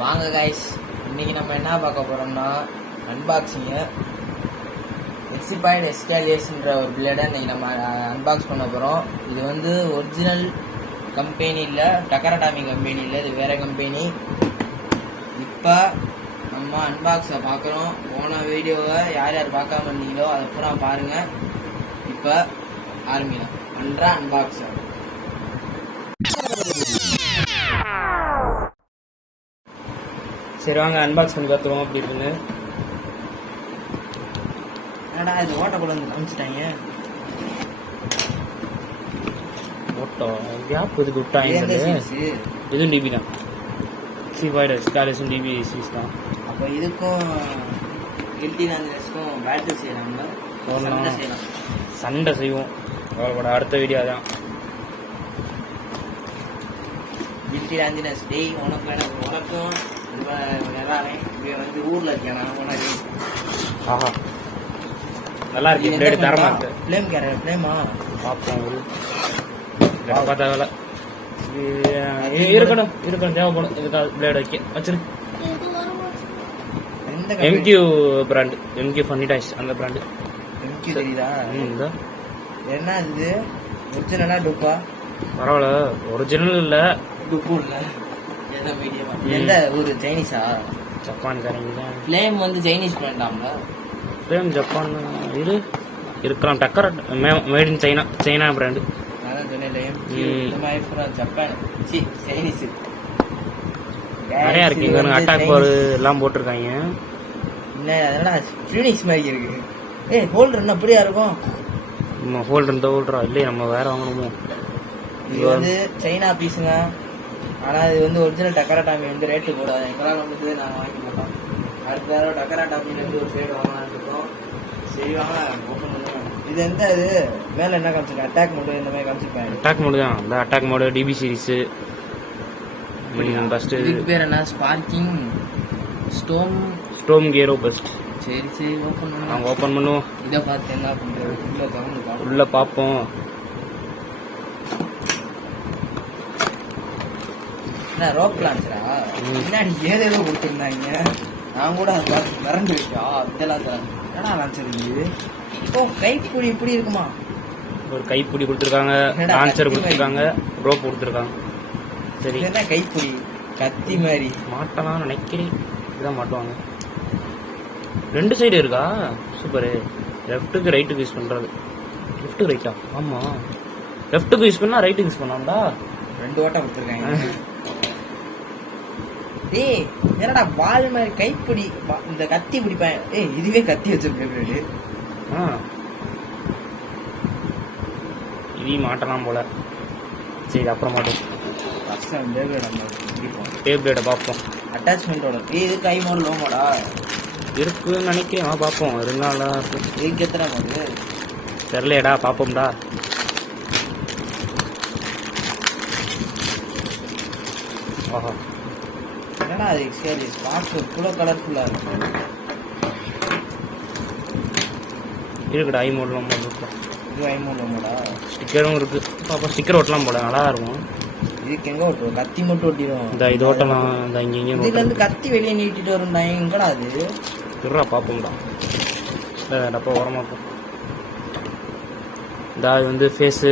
வாங்க கைஸ், இன்னைக்கு நம்ம என்ன பார்க்க போறோம்னா அன்பாக்சிங்கு. எக்ஸிபாய்டு எஸ்டாலியஸ்ன்ற ஒரு பிளேடை இன்னைக்கு நம்ம அன்பாக்ஸ் பண்ண போகிறோம். இது வந்து ஒரிஜினல் கம்பெனி இல்லை, டக்கரடாமி கம்பெனி இல்லை, இது வேறு கம்பெனி. இப்போ நம்ம அன்பாக்ஸை பார்க்குறோம். போன வீடியோவை யார் யார் பார்க்காம இருந்தீங்களோ அதை பூரா பாருங்கள். இப்போ ஆரம்பிக்கலாம் பண்ணுற அன்பாக்ஸை. சரி வாங்க அன்பாக்ஸ் பண்ணி பார்த்துருவோம் அப்படி இருக்குன்னு. என்னடா இது ஓட்ட கூட வந்து காமிச்சிட்டாங்க. ஓட்டோ கேப் இதுக்கு விட்டாங்க. இதுவும் டிபி தான். எக்ஸிபாய்டு எஸ்டாலியஸும் டிபி சீஸ் தான். அப்போ இதுக்கும் கில்ட்டி லாஞ்சரஸ்க்கும் பேட்டில் செய்யலாம்ல, செய்யலாம். சண்டை செய்வோம். அவளோட அடுத்த வீடியோ தான். கில்ட்டி லாஞ்சரஸ் டே உனக்கும் நல்லாவே வந்து ஊரில் இருக்கேன் நான் உனக்கு. ஆஹா நல்லா இருக்கு. பிளேடு தரமா இருக்கு. ஃப்ளேம் ஃப்ளேமா பார்ப்போம். பார்த்தா வேலை இருக்கணும் தேவைப்படும். இதுக்காக பிளேடு வைக்க வச்சிரு. MQ brand, MQ funny toys அந்த பிராண்டு. எம்கியூ தெரியுதா? இந்த என்ன இது ஒரிஜினலா டூப்பா? பரவாயில்ல, ஒரிஜினல் இல்லை, டூப்பும் இல்லை. எந்த ஊரு? சைனீஸா? ஜப்பான்காரங்க தான். ஃப்ளேம் வந்து சைனீஸ் பிராண்டாம்ல. ஃப்ளேம் ஜப்பான் இது இருக்கலாம். டக்கர் மேட் இன் சைனா பிராண்டு. அதான் சொன்னேன் ஜப்பான் சைனீஸ் நிறையா இருக்கு. இங்கே அட்டாக் பவர் எல்லாம் போட்டிருக்காங்க. என்ன அதனால ஃபியூனிக்ஸ் மாதிரி இருக்கு. ஹோல்டர் என்ன அப்படியா இருக்கும்? ஹோல்டர் இந்த ஹோல்டரா இல்லையே, நம்ம வேற வாங்கணுமோ? இது வந்து சைனா பீஸுங்க. ஆனால் இது வந்து ஒரிஜினல் டக்கராட்டாமி வந்து ரேட்டு கூடாது. எங்கெல்லாம் வந்து நாங்கள் வாங்கி போட்டோம். அடுத்த தடவை டக்கராட்டாமிலேருந்து ஒரு சைடு வாங்கலான்னு இருக்கோம். சரி வாங்க ஓப்பன் பண்ணுவோம். இது எந்த இது மேலே என்ன காமிச்சிருக்கேன்? அட்டாக் மோடு இந்த மாதிரி காமிச்சிருப்பேன். அட்டாக் மோடு தான். இந்த attack mode DB series. First இதுக்கு பேர் என்ன? ஸ்பார்க்கிங் ஸ்டோம் கியரோ பெஸ்ட். சரி ஓப்பன் பண்ணுவோம். நாங்கள் ஓப்பன் பண்ணுவோம். இதை பார்த்து என்ன பண்ணுறது? உள்ளே பார்ப்போம். ரோப் லான்ச்சரா? முன்னாடி ஏதேதோ கொடுத்துருந்தாங்க. நான் கூட அதை பார்த்து மிரண்டு வச்சா இதெல்லாம் என்னடா லான்ச்சர் இது? இப்போ கைப்பிடி இப்படி இருக்குமா? ஒரு கைப்பிடி கொடுத்துருக்காங்க, லான்ச்சர் கொடுத்துருக்காங்க, ரோப் கொடுத்துருக்காங்க. சரி என்ன கைப்பிடி கத்தி மாதிரி மாட்டலாம் நினைக்கிறேன். இதுதான் மாட்டுவாங்க. ரெண்டு சைடு இருக்கா? சூப்பரு. லெஃப்ட்டுக்கு ரைட்டுக்கு யூஸ் பண்ணுறது. லெஃப்ட்டு ரைட்டா? ஆமாம், லெஃப்ட்டுக்கு யூஸ் பண்ணால் ரைட்டுக்கு யூஸ் பண்ணலாம்டா. ரெண்டு ஓட்டம் கொடுத்துருக்காங்க. டேய் என்னடா பால் மாதிரி கைப்பிடி இந்த கத்தி பிடிப்பேன். இதுவே கத்தி வச்சிருக்கேன். இதையும் மாட்டலாம் போல. சரி அப்புறம் மாட்டோம். டேப்லெட்டை பார்ப்போம். அட்டாச்மெண்ட்டோட இது கை மோடு லோ மோடா இருக்குன்னு நினைக்கிறேன். பார்ப்போம். இருந்தாலும் இதுக்கு எத்தனை மோடு தெரிலையடா, பார்ப்போம்டா. ஆஹா என்னடா அது எக்ஸ்பீரியன்ஸ் பார்க்க இவ்வளோ கலர்ஃபுல்லாக இருக்கும். இருக்குடா ஐ மோட்லாம் போட்டு. இது ஐ மோட் மோடா. ஸ்டிக்கரும் இருக்கு. பாப்பா ஸ்டிக்கர் ஓட்டலாம் போட நல்லா இருக்கும். இதுக்கு எங்கே ஓட்டுவோம்? கத்தி மட்டும் ஓட்டிடும். இந்த இது ஓட்டலாம். இந்த இங்கே இதுலேருந்து கத்தி வெளியே நீட்டிட்டு வரும்டா. எங்கடா அது? இருடா பார்ப்போம்டா. டப்பா வரமாட்டோம். இந்த வந்து ஃபேஸ்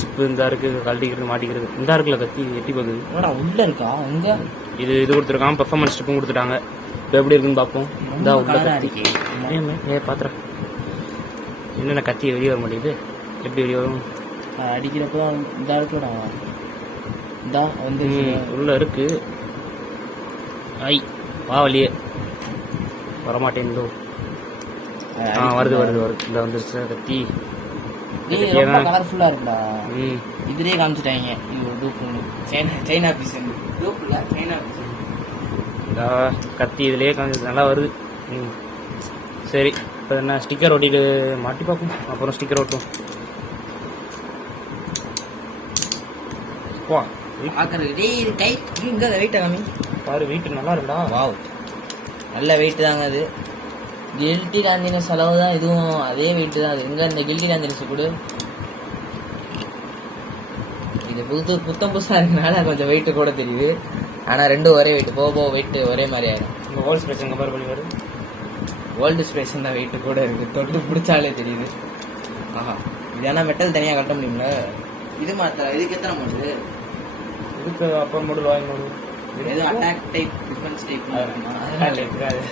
சிப்பு இந்த இருக்குது, கழட்டிக்கிறது மாட்டிக்கிறது. இந்த இருக்குல்ல கத்தி எட்டி பார்க்குது. என்னடா உள்ளே இருக்கா? எங்கே இது கொடுத்துருக்கான். பெர்ஃபார்மன்ஸ் ஸ்டிப்பும் கொடுத்துட்டாங்க. இப்போ எப்படி இருக்குன்னு பார்ப்போம். இந்த உள்ள கத்தி பார்த்துறேன். என்னென்ன கத்தி வெளியே வர மாட்டேங்குது. எப்படி வெளியே வரும்? அடிக்கிறப்போ இந்த இருக்குடா. இந்தா வந்து உள்ள இருக்கு. ஐ வா வெளியே வரமாட்டேங்குதோ. வருது இந்த வந்துருச்சு கத்தி. கலர்ஃபுல்லா இருக்குடா. இதுலயே காமிச்சிட்டாங்க. சைனா பீஸ் கத்தி இதுலயே காமிச்சு நல்லா வருது. சரி இப்போ என்ன ஸ்டிக்கர் ஒட்டிட்டு மாட்டி பார்ப்போம். அப்புறம் ஸ்டிக்கர் ஓட்டுவோம். பாரு வெயிட் நல்லா இருக்குடா. வாவ் நல்ல வெயிட் தாங்க அது. கில்ட்டி லாந்தினஸ் அளவு தான் இதுவும், அதே வெயிட் தான் அது. எங்கே இந்த கில்ட்டி லாந்தினஸ் கூட இது புத்தம் புதுசாக இருக்கனால கொஞ்சம் வெயிட்டு கூட தெரியுது. ஆனால் ரெண்டும் ஒரே வெயிட், போக வெயிட் ஒரே மாதிரி ஆயிடும். இந்த ஓல்ட் ஸ்பேஸ் கம்பேர் பண்ணி வரும். ஓல்டு ஸ்பேஸ் தான் வெயிட் கூட இருக்குது, தொட்டு பிடிச்சாலே தெரியுது. ஆஹா, இது ஆனால் மெட்டல் தனியாக கட்ட முடியும்ல. இது மாத்திர இதுக்கு எத்தனை மோடு? இதுக்கு அப்பர் மோடு, லோயர் மோடு, எதுவும் அட்டாக் டைப், டிஃபென்ஸ் டைப் அதனால இருக்காது.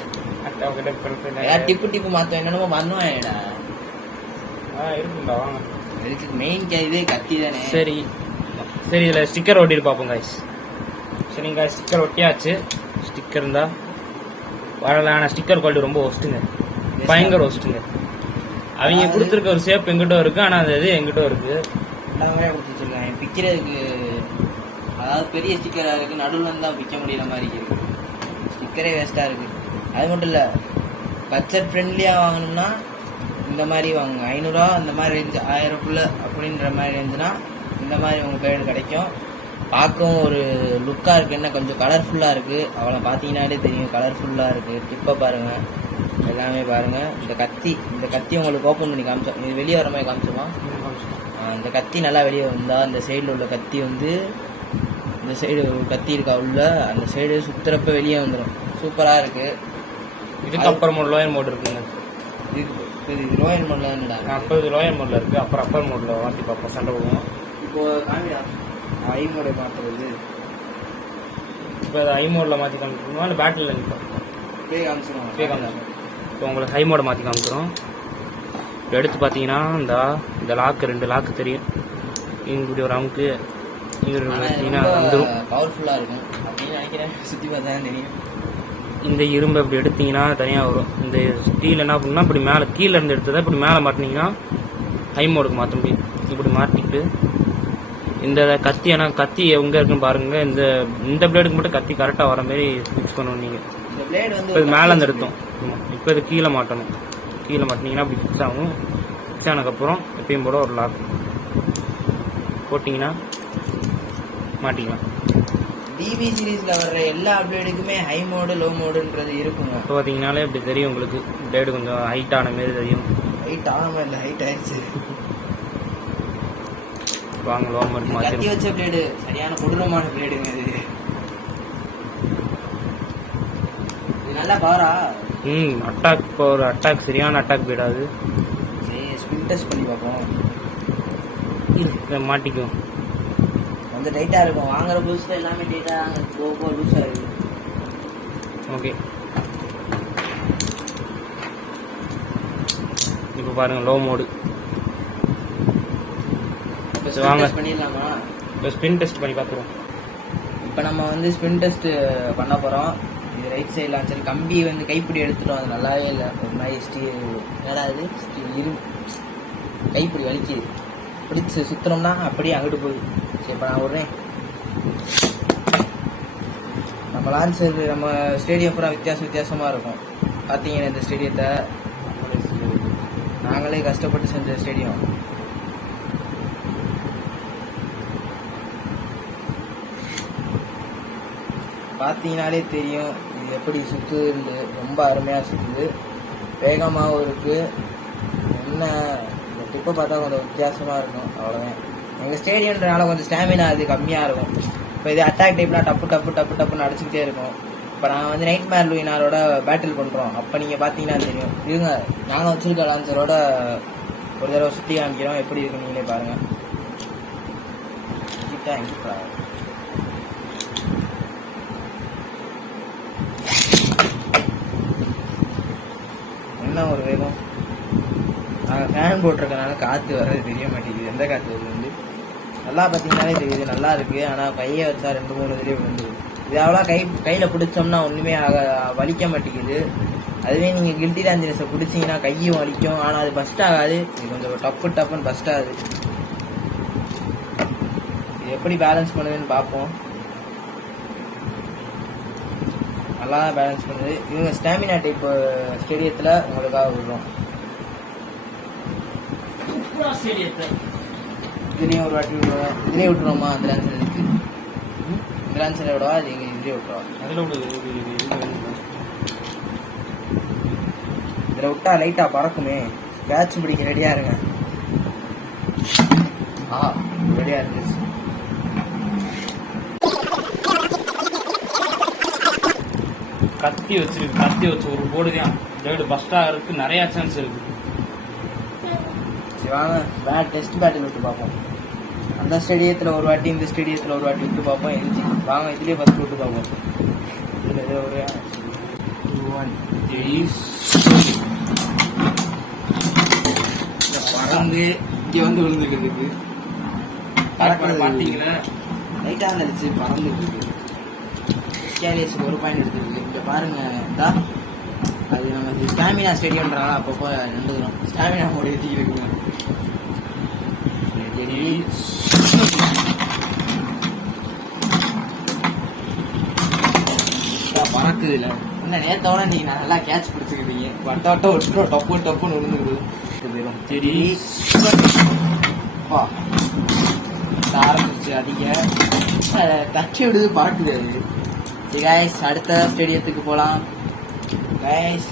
டிப்பு மாற்ற என்னென்னமோ பண்ணுவாங்கடா. இருக்குண்டா வாங்க. இதுக்கு மெயின் இதே கத்தி தானே. சரி சரி, இதில் ஸ்டிக்கர் ஒட்டிட்டு பார்ப்போம் காய்ஸ். சரிங்க, ஸ்டிக்கர் ஒட்டியாச்சு. ஸ்டிக்கர் இருந்தா வரல, ஆனால் ஸ்டிக்கர் குவாலிட்டி ரொம்ப ஒஸ்ட்டுங்க, பயங்கர ஒஸ்ட்டுங்க. அவங்க கொடுத்துருக்க ஒரு ஷேப் எங்கிட்ட இருக்கு, ஆனால் அது இது எங்கிட்ட இருக்கு. எல்லா மாதிரியா கொடுத்து வச்சிருக்காங்க பிக்கிறதுக்கு. அதாவது பெரிய ஸ்டிக்கராக இருக்குது, நடுவில் தான் பிக்க முடியல மாதிரி இருக்கு. ஸ்டிக்கரே வேஸ்ட்டாக இருக்குது. அது மட்டும் இல்லை, பட்ஜெட் ஃப்ரெண்ட்லியாக வாங்கணும்னா இந்த மாதிரி வாங்குங்க. 500 அந்த மாதிரி ரேஞ்சு, 1000 அப்படின்ற மாதிரி ரேஞ்சுனா இந்த மாதிரி உங்கள் பிளேடு கிடைக்கும். பார்க்கவும் ஒரு லுக்காக இருக்குது, என்ன கொஞ்சம் கலர்ஃபுல்லாக இருக்குது. அவளை பார்த்தீங்கன்னாலே தெரியும் கலர்ஃபுல்லாக இருக்குது. டிப்பை பாருங்கள், எல்லாமே பாருங்கள். இந்த கத்தி உங்களுக்கு ஓப்பன் பண்ணி காமிச்சோம். இது வெளியே வர மாதிரி காமிச்சோமா? இந்த கத்தி நல்லா வெளியே வந்தால் அந்த சைடில் உள்ள கத்தி வந்து இந்த சைடு கத்தி இருக்கா உள்ள, அந்த சைடு சுற்றுறப்ப வெளியே வந்துடும். சூப்பராக இருக்குது. இதுக்கு அப்புறம் லோயர் மோடு இருக்குங்க. இது லோயர் மோடில் தான்டா. அப்போ இது லோயர் மோடில் இருக்குது, அப்புறம் அப்பர் மோடில் மாற்றி பார்ப்போம், சண்டை போடுவோம். இப்போது காமிடா ஐ மோடை மாற்றுறது. இப்போ அது ஐ மோடில் மாற்றி காமிச்சிருக்கோம், இல்லை பேட்டில் நிற்போம். இப்படியே காமிச்சிடுவோம். இப்போ உங்களுக்கு ஹை மோடை மாற்றி காமிக்கிறோம். எடுத்து பார்த்தீங்கன்னா இந்த லாக்கு 2 லாக்கு தெரியும். இப்படி ஒரு அமுக்கு பார்த்தீங்கன்னா வந்துடும். பவர்ஃபுல்லாக இருக்கும் அப்படின்னு நினைக்கிறேன், சுற்றி பார்த்தா தெரியும். இந்த இரும்பை இப்படி எடுத்தீங்கன்னா தனியாக வரும். இந்த ஸ்டீல் என்ன பண்ணால் இப்படி மேலே கீழே இருந்து எடுத்ததை இப்படி மேலே மாட்டினீங்கன்னா ஹை மோடுக்கு மாற்ற முடியும். இப்படி மாட்டிட்டு இந்த கத்தி, ஆனால் கத்தி எங்கே இருக்குன்னு பாருங்கள். இந்த பிளேடுக்கு மட்டும் கத்தி கரெக்டாக வர மாதிரி ஃபிக்ஸ் பண்ணணும் நீங்கள். இந்த பிளேடு வந்து இப்போ இது மேலே இருந்து எடுத்தோம். இப்போ இது கீழே மாட்டணும். கீழே மாட்டினீங்கன்னா அப்படி ஃபிக்ஸ் ஆகும். ஃபிக்ஸ் ஆனதுக்கப்புறம் எப்பயும் போட ஒரு லாக் போட்டிங்கன்னா மாட்டிக்கலாம். டிவி சீரீஸில் வர்ற எல்லா பிளேடுக்குமே ஹை மோடு லோ மோடுன்றது இருக்குங்க. இப்போ பார்த்தீங்கன்னாலே இப்படி தெரியும் உங்களுக்கு, பிளேடு கொஞ்சம் ஹைட்டான மாரி தெரியும். ஹைட் ஆகாமல் இல்லை, ஹைட் ஆயிடுச்சு. வாங்க லோ மோடு மாற்றி. கத்தி வச்ச பிளேடு சரியான கொடூரமான பிளேடுங்க இது. நல்லா பாரா. அட்டாக், இப்போ ஒரு அட்டாக், சரியான அட்டாக் பிளேடாது. சரி, ஸ்பின் டெஸ்ட் பண்ணி பார்ப்போம். மாட்டிக்கும், கொஞ்சம் டைட்டாக இருக்கும். வாங்குற புதுசில் எல்லாமே டைட்டாக, போக லூஸாக இருக்குது. ஓகே, இப்போ பாருங்கள் லோ மோடு. வாங்க பண்ணிடலாமா? இப்போ ஸ்பின் டெஸ்ட் பண்ணி பார்த்துருவோம். இப்போ நம்ம வந்து ஸ்பின் டெஸ்ட் பண்ண போகிறோம். இது ரைட் சைடில் சரி, கம்பி வந்து கைப்பிடி எடுத்துட்டோம், அது நல்லாவே இல்லை. ஒரு மாதிரி ஏடாது கைப்பிடி வலிக்குது. பிடிச்சி சுற்றுனோம்னா அப்படியே அங்கிட்டு போகுது. சரி, இப்போ நான் விட்றேன். நம்ம லான்ச்சர் நம்ம ஸ்டேடியம் பூரா வித்தியாசமாக இருக்கும். பார்த்தீங்கன்னா இந்த ஸ்டேடியத்தை நாங்களே கஷ்டப்பட்டு செஞ்ச ஸ்டேடியம். பார்த்தீங்கனாலே தெரியும் இது எப்படி சுற்றுது. ரொம்ப அருமையாக சுற்றுது, வேகமாகவும் இருக்குது. என்ன இந்த டிப்பை பார்த்தா கொஞ்சம் வித்தியாசமாக இருக்கும், அவ்வளோதான். எங்கள் ஸ்டேடியம்ன்றனால கொஞ்சம் ஸ்டாமினா அது கம்மியாக இருக்கும். இப்போ இது அட்டாக் டைப்லாம் டப்புன்னு அடிச்சுக்கிட்டே இருக்கும். இப்போ நான் வந்து நைட் மேர் லூயினாரோட பேட்டில் பண்ணுறோம். அப்போ நீங்கள் பார்த்தீங்கன்னா தெரியும். இருங்க, நாங்கள் வச்சுருக்க லான்சரோட ஒரு தடவை சுற்றி காமிக்கிறோம், எப்படி இருக்கு நீங்களே பாருங்கள். என்ன ஒரு வேகம். நாங்கள் ஃபேன் போட்டிருக்கனால காற்று வர்றது தெரிய மாட்டேங்குது, எந்த காற்று வருது வந்து. நல்லா பார்த்தீங்கன்னாலே தெரியுது, நல்லா இருக்குது. ஆனால் கையை வச்சா 2-3 தடவை விழுந்துது. இது அவ்வளோ கையில் பிடிச்சோம்னா ஒன்றுமே வலிக்க மாட்டேங்குது. அதுவே நீங்கள் கில்ட்டி டான்ஜரஸை பிடிச்சிங்கன்னா கையும் வலிக்கும், ஆனால் அது பஸ்ட் ஆகாது. இது கொஞ்சம் டப்புன்னு பஸ்ட் ஆகுது. இது எப்படி பேலன்ஸ் பண்ணுதுன்னு பார்ப்போம். நல்லா பேலன்ஸ் பண்ணுது. இவங்க ஸ்டாமினா டைப் ஸ்டேடியத்தில் உங்களுக்காக விடுறோம். இதுலேயும் ஒரு வாட்டி விடுவோம். இதுலேயே விட்டுருவோமா? அந்த லான்சர் இருக்கு, இந்த லான்சரை விடவா? அது எங்கள் இதுலேயே விட்டுருவோம். இதில் விட்டா லைட்டாக பறக்குமே. கேட்ச் பிடிக்க ரெடியாக இருங்க. ரெடியாக இருந்துச்சு. கத்தி வச்சிருக்கு. கத்தி வச்சு ஒரு போர்டு தான் பிளேடு பஸ்ட் ஆகிறதுக்கு நிறைய சான்ஸ் இருக்கு. சரி வாங்க டெஸ்ட் பேட்டில் விட்டு பார்ப்போம். அந்த ஸ்டேடியத்தில் ஒரு வாட்டி, இந்த ஸ்டேடியத்தில் ஒரு வாட்டி விட்டு பார்ப்போம். எரிஞ்சு வாங்க இதுலேயே ஃபஸ்ட் விட்டு பார்ப்போம். இதில் ஒரு 2 1 பறந்து இங்கே வந்து விழுந்துருக்கு. பார்த்தீங்களா லைட்டாக இருந்துச்சு, பறந்துருக்கு. கேரியஸ் 1 பாயிண்ட் எடுத்துருக்கு. இங்கே பாருங்க தான் அது நமக்கு ஸ்டாமினா ஸ்டேடியம்ன்றாங்க. அப்பப்போ நின்றுக்கிறோம். ஸ்டாமினா மோடி ஏற்றிக்கிட்டு பறக்குது இல்லை என்ன நேரத்தோட நீங்க நல்லா கேட்ச் பிடிச்சிக்கிட்டீங்க. வட்ட விட்டுரும் டப்புன்னு விழுந்துருக்குது. சரி ஆரம்பிச்சு அதிக தட்டி விடுது பார்க்குது அது. சரி கைஸ் அடுத்த ஸ்டேடியத்துக்கு போகலாம். கைஸ்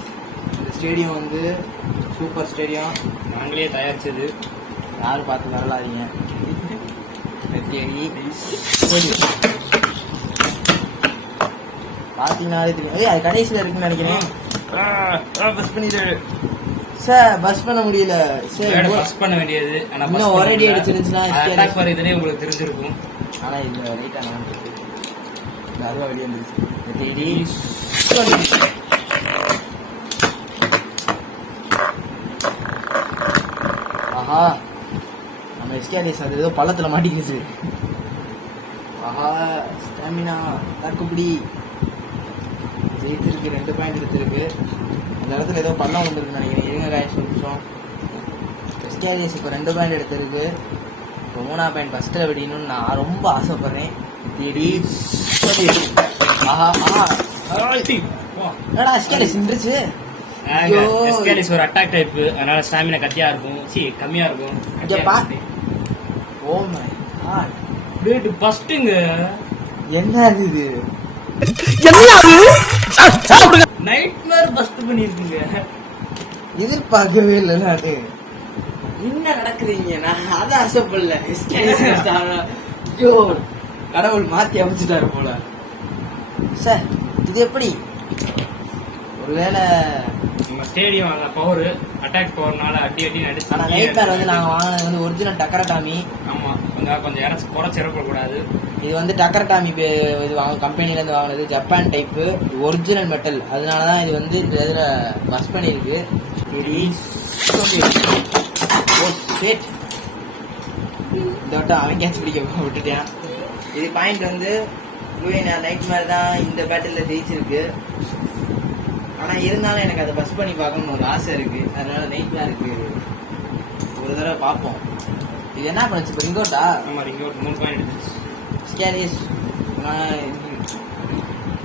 இந்த ஸ்டேடியம் வந்து சூப்பர் ஸ்டேடியம். நாங்களே தயாரிச்சது, யாரும் பார்த்து வரலாதீங்க. பார்த்தீங்கன்னாலே தெரியும். அது கடைசியில் இருக்குன்னு நினைக்கிறேன். பஸ் பண்ணிடு சார். பஸ் பண்ண முடியல சார். பஸ் பண்ண வேண்டியது. இன்னும் ஒரு அடி அடிச்சிருந்துச்சுன்னா அட்டாக் வருதுன்னே உங்களுக்கு தெரிஞ்சிருக்கும். ஆனால் இந்த லைட்டாக நான் இந்த அருவா வெளியே வந்துருச்சு. ஆஹா நம்ம எஸ்கேடிஎஸ் அது ஏதோ பள்ளத்தில் மாட்டிக்கிச்சு. ஆஹா ஸ்டாமினா தாக்குப்பிடி ஜெயிச்சிருக்கு. 2 பாயிண்ட் எடுத்திருக்கு. அந்த இடத்துல ஏதோ பள்ளம் வந்துருக்குன்னு நினைக்கிறேன். இருங்க காய்ச்சி ஒரு நிமிஷம். எஸ்கேடிஎஸ் இப்போ 2 பாயிண்ட் எடுத்திருக்கு. இப்போ 3ஆம் பாயிண்ட் ஃபஸ்ட்டில் வெடிக்கணும்னு நான் ரொம்ப ஆசைப்படுறேன். ஆஹா ஆஹா என்னடா எஸ்கேடிஎஸ் நின்றுச்சு. எஸ்கேலிஸ் ஒரு அட்டாக் டைப், அதனால ஸ்டாமினா கத்தியா இருக்கும். கம்மியா இருக்கும். ஓ மை காட் டேட் பஸ்ட்ங்க. என்ன இது? நைட்மேர் பஸ்ட் பண்ணிருக்கீங்க. எதிர்பார்க்கவே இல்லை நானு. என்ன நடக்குறீங்க? நான் அதை ஆசைப்படல. ஐயோ கடவுள் மாத்தி அமைச்சிட்டாரு போல. சார் இது எப்படி? ஒருவேளை நம்ம ஸ்டேடியம் வாங்க பவர் அட்டாக் பவர்னால அடி நடிச்சு. ஆனால் நைட்மேர் வந்து நாங்கள் வாங்கினது வந்து ஒரிஜினல் டக்கரடாமி. ஆமா கொஞ்சம் இறச்சி குறைச்சி இறக்கக்கூடாது. இது வந்து டக்கரடாமி இது கம்பெனிலேருந்து வாங்கினது. Japan type original metal. அதனால தான் இது வந்து இந்த இதில் பஸ் பண்ணியிருக்கு. இந்த வட்டம் அவன் கேட்ச் பிடிக்க விட்டுட்டேன். இது பாயிண்ட் வந்து நைட்மேர் தான் இந்த பேட்டில் ஜெயிச்சிருக்கு. ஆனால் இருந்தாலும் எனக்கு அதை பஸ் பண்ணி பார்க்கணும்னு ஒரு ஆசை இருக்கு. அதனால நைட்மேருக்கு ஒரு தடவை பார்ப்போம். இது என்ன பண்ணுச்சு இப்போ? ரிங்கோட்டா? ஆமா ரிங்கோட் 3 பாயிண்ட் எடுத்துச்சு. ஸ்கேலியஸ்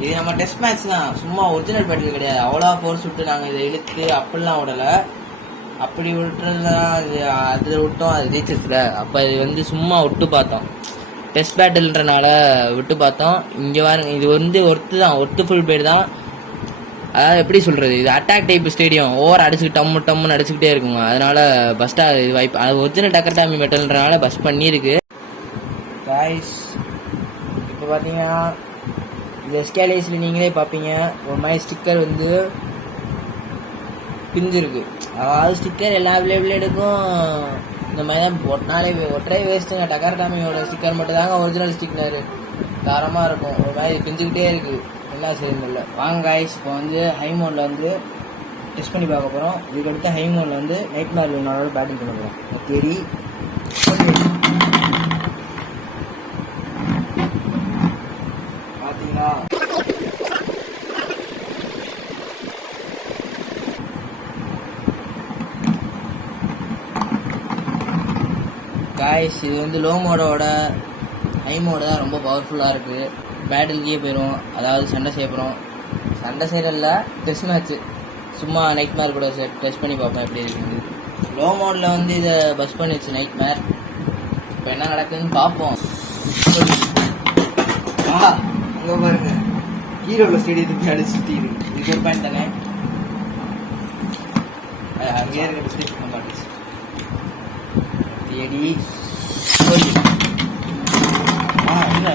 இது நம்ம டெஸ்ட் மேட்ச் தான், சும்மா ஒரிஜினல் பேட்டில் கிடையாது. அவ்வளோ ஃபோர்ஸ் விட்டு நாங்கள் இதை இழுத்து அப்படிலாம் விடலை. அப்படி விட்டுறதுலாம் அதில் விட்டோம், அது ஜெயிச்சிருச்சுல. அப்போ இது வந்து சும்மா விட்டு பார்த்தோம். டெஸ்ட் பேட்டில்ன்றனால விட்டு பார்த்தோம். இங்கே பாருங்க, இது வந்து ஒர்த்து ஃபுல் பேர் தான். அதாவது எப்படி சொல்கிறது, இது அட்டாக் டைப் ஸ்டேடியம். ஓவர் அடிச்சுக்கிட்டு டம்முன்னு அடிச்சுக்கிட்டே இருக்குங்க. அதனால பஸ்ட்டாக இது வாய்ப்பு. அது ஒரிஜினல் டக்கர்டாமி மெட்டல்ன்றனால பஸ் பண்ணியிருக்கு. காய்ஸ் இப்போ பார்த்தீங்கன்னா இந்த ஸ்கேலேஸில் நீங்களே பார்ப்பீங்க, ஒரு மாதிரி ஸ்டிக்கர் வந்து பிஞ்சிருக்கு. அதாவது ஸ்டிக்கர் எல்லா பிளேடுக்கும் இந்த மாதிரி தான் ஒற்றை வேஸ்ட்டுங்க. டக்கர்டாமியோட ஸ்டிக்கர் மட்டும் தாங்க ஒரிஜினல் ஸ்டிக்கர். தரமாக இருக்கும். ஒரு மாதிரி பிஞ்சுக்கிட்டே இருக்குது. என்ன செய்யல. வாங்க காய்ஸ் இப்போ வந்து ஹை மோடில் வந்து டெஸ்ட் பண்ணி பார்க்க போகிறோம். இதுக்கடுத்து ஹை மோடில் வந்து நைட்மேர் லூனாவோட பேட்டிங் பண்ண போகிறோம். தேடி பார்த்தீங்களா? காய்ஸ் இது வந்து லோ மோடோட ஹை மோடு தான் ரொம்ப பவர்ஃபுல்லாக இருக்குது. பேட்டில்கே போயிடும். அதாவது சண்டை செய்ய போகிறோம். சண்டை செய்யறதில்ல, டெஸ்ட் மேட்ச்சு. சும்மா நைட்மேர் கூட டெஸ்ட் பண்ணி பார்ப்போம் எப்படி இருக்குது. லோ மோடில் வந்து இதை பஸ் பண்ணிடுச்சு நைட்மேர். இப்போ என்ன நடக்குதுன்னு பார்ப்போம். அங்கே பாருங்க, ஹீரோவில் ஸ்டேடியத்துக்கு அடிச்சுட்டு இருக்கு. இது ஒரு பாயிண்ட் தானே. அங்கேயே இருக்க மிஸ்டேக் பண்ண மாட்டுச்சு. தேடி இல்லை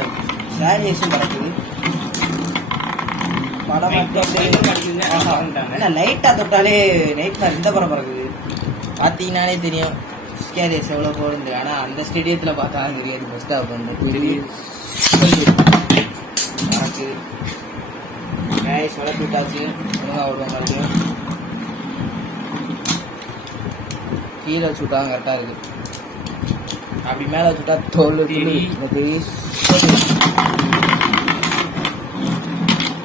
வேரியேஷன் நடக்குது. படம் மட்டும் என்ன லைட்டாக தொட்டாலே நைட் மேர் இந்த படம் பறக்குது. பார்த்தீங்கன்னாலே தெரியும் ஸ்கேரியஸ் எவ்வளோ போகுது. ஆனால் அந்த ஸ்டேடியத்தில் பார்த்தா தெரியாது. ஃபர்ஸ்ட் ஹாஃப் வந்து எனக்கு கைஸ் வளர்த்து விட்டாச்சு. ஒழுங்காக விடுவாங்க. அது கீழே வச்சுட்டா கரெக்டாக இருக்கு. அப்படி மேலே வச்சுட்டா தோல்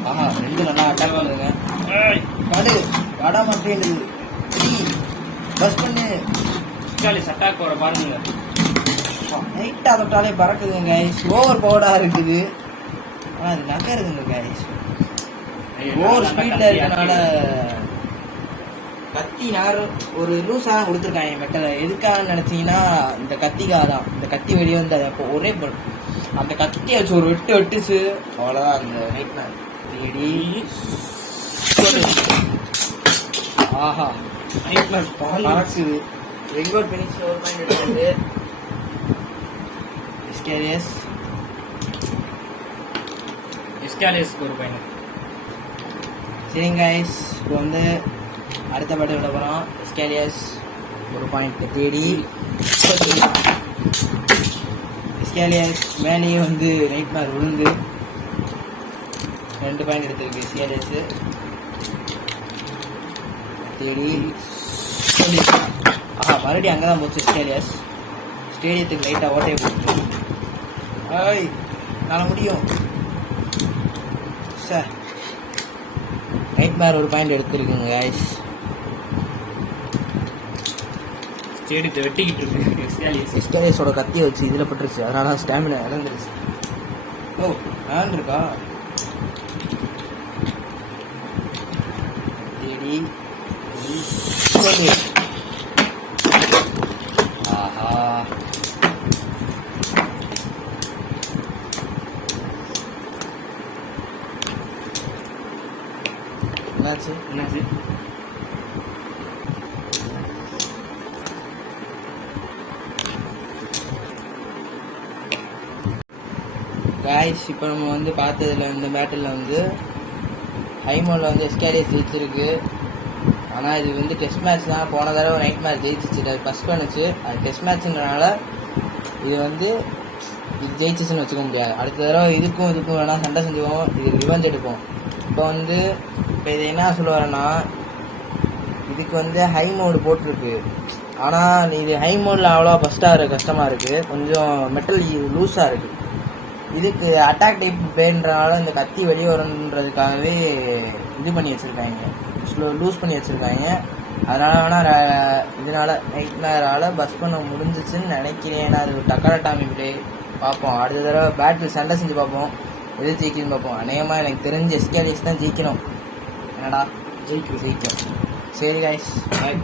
ஆஹா 2 நல்லா அட்டாக் பண்ணுதுங்க. படு வட மாட்டேங்குது. பஸ் பண்ணு அட்டாக் போற பாருங்க. லைட்டாக தொட்டாலே பறக்குதுங்க கைஸ். ஓவர் பவர்டாக இருக்குது. ஆனால் அது நகருதுங்க கைஸ். ஓவர் ஸ்பீடில் இருக்கனால கத்தி நகர் ஒரு லூஸாக தான் கொடுத்துருக்காங்க மெட்டலை. எதுக்காக நினச்சிங்கன்னா இந்த கத்திக்காக தான். இந்த கத்தி வெளியே வந்து அதை அப்போ ஒரே அந்த கத்தியை வச்சு ஒரு வெட்டுச்சு அவ்வளோதான். அந்த நைட் மேர் ஆஹா நைட் மேர் பறக்குது. ரெகுலர் ஃபினிஷ் ஒரு பாயிண்ட் எடுத்து எஸ்காலியஸ்க்கு ஒரு பையன். சரிங்க கைஸ், இப்போ வந்து அடுத்த பாட்டு விட போகிறோம். எஸ்காலியஸ் ஒரு பாயிண்ட் தேடி எஸ்காலியஸ் மேலேயே வந்து நைட் மேர் விழுந்து 2 பாயிண்ட் எடுத்திருக்கு. எஸ்காலியஸ் தேடி ஆஹா மறுபடியும் அங்கே தான் போச்சு. எஸ்காலியஸ் ஸ்டேடியத்துக்கு லைட்டாக ஓட்டையை போட்டு ஐய் நான் முடியும் சார். நைட் மேர் ஒரு பாயிண்ட் எடுத்துருக்குங்க கைஸ். ஸ்டேடியத்தை வெட்டிக்கிட்டு இருக்கு எஸ்காலியஸோட கத்தியை வச்சு இதில் பட்டுருச்சு. அதனால ஸ்டாமினா இழந்துருச்சு. ஓ நான் இருக்கா தேடி ஆஹா என்னாச்சு கைஸ், இப்போ நம்ம வந்து பார்த்ததுல இந்த பேட்டில் வந்து ஹைமோனில் வந்து எஸ்காலியஸ் ஜெயிச்சிருக்கு. ஆனால் இது வந்து டெஸ்ட் மேட்ச் தான். போன தடவை நைட் மேட்ச் ஜெயிச்சிச்சு, அது ஃபஸ்ட் பண்ணுச்சு. அது டெஸ்ட் மேட்ச்ன்றனால இது வந்து இது ஜெயிச்சிச்சுன்னு வச்சுக்க முடியாது. அடுத்த தடவை இதுக்கும் வேணால் சண்டை செஞ்சுவோம். இது ரிவெஞ்ச் எடுப்போம். இப்போ இது என்ன சொல்ல வரேன்னா, இதுக்கு வந்து ஹை மோடு போட்டிருக்கு. ஆனால் இது ஹை மோடில் அவ்வளோ ஃபஸ்ட்டாக கஷ்டமாக இருக்குது. கொஞ்சம் மெட்டல் லூஸாக இருக்குது. இதுக்கு அட்டாக் டைப் பிளேன்றனால இந்த கத்தி வெளியே வரணுன்றதுக்காகவே இது பண்ணி வச்சுருக்காங்க, லூஸ் பண்ணி வச்சுருக்காங்க. அதனால் வேணால் இதனால் நைட் மேரால் பஸ் பண்ண முடிஞ்சிச்சுன்னு நினைக்கிறேன். ஏன்னா அது டக்காரட்டாமி பிளே பார்ப்போம். அடுத்த தடவை பேட்டில் சண்டை செஞ்சு பார்ப்போம், எது ஜெயிக்கணும்னு பார்ப்போம். அநேகமாக எனக்கு தெரிஞ்ச எஸ்காலியஸ் தான் ஜெயிக்கணும். என்னடா ஜெயிக்கும். சரி கைஸ், பாய்.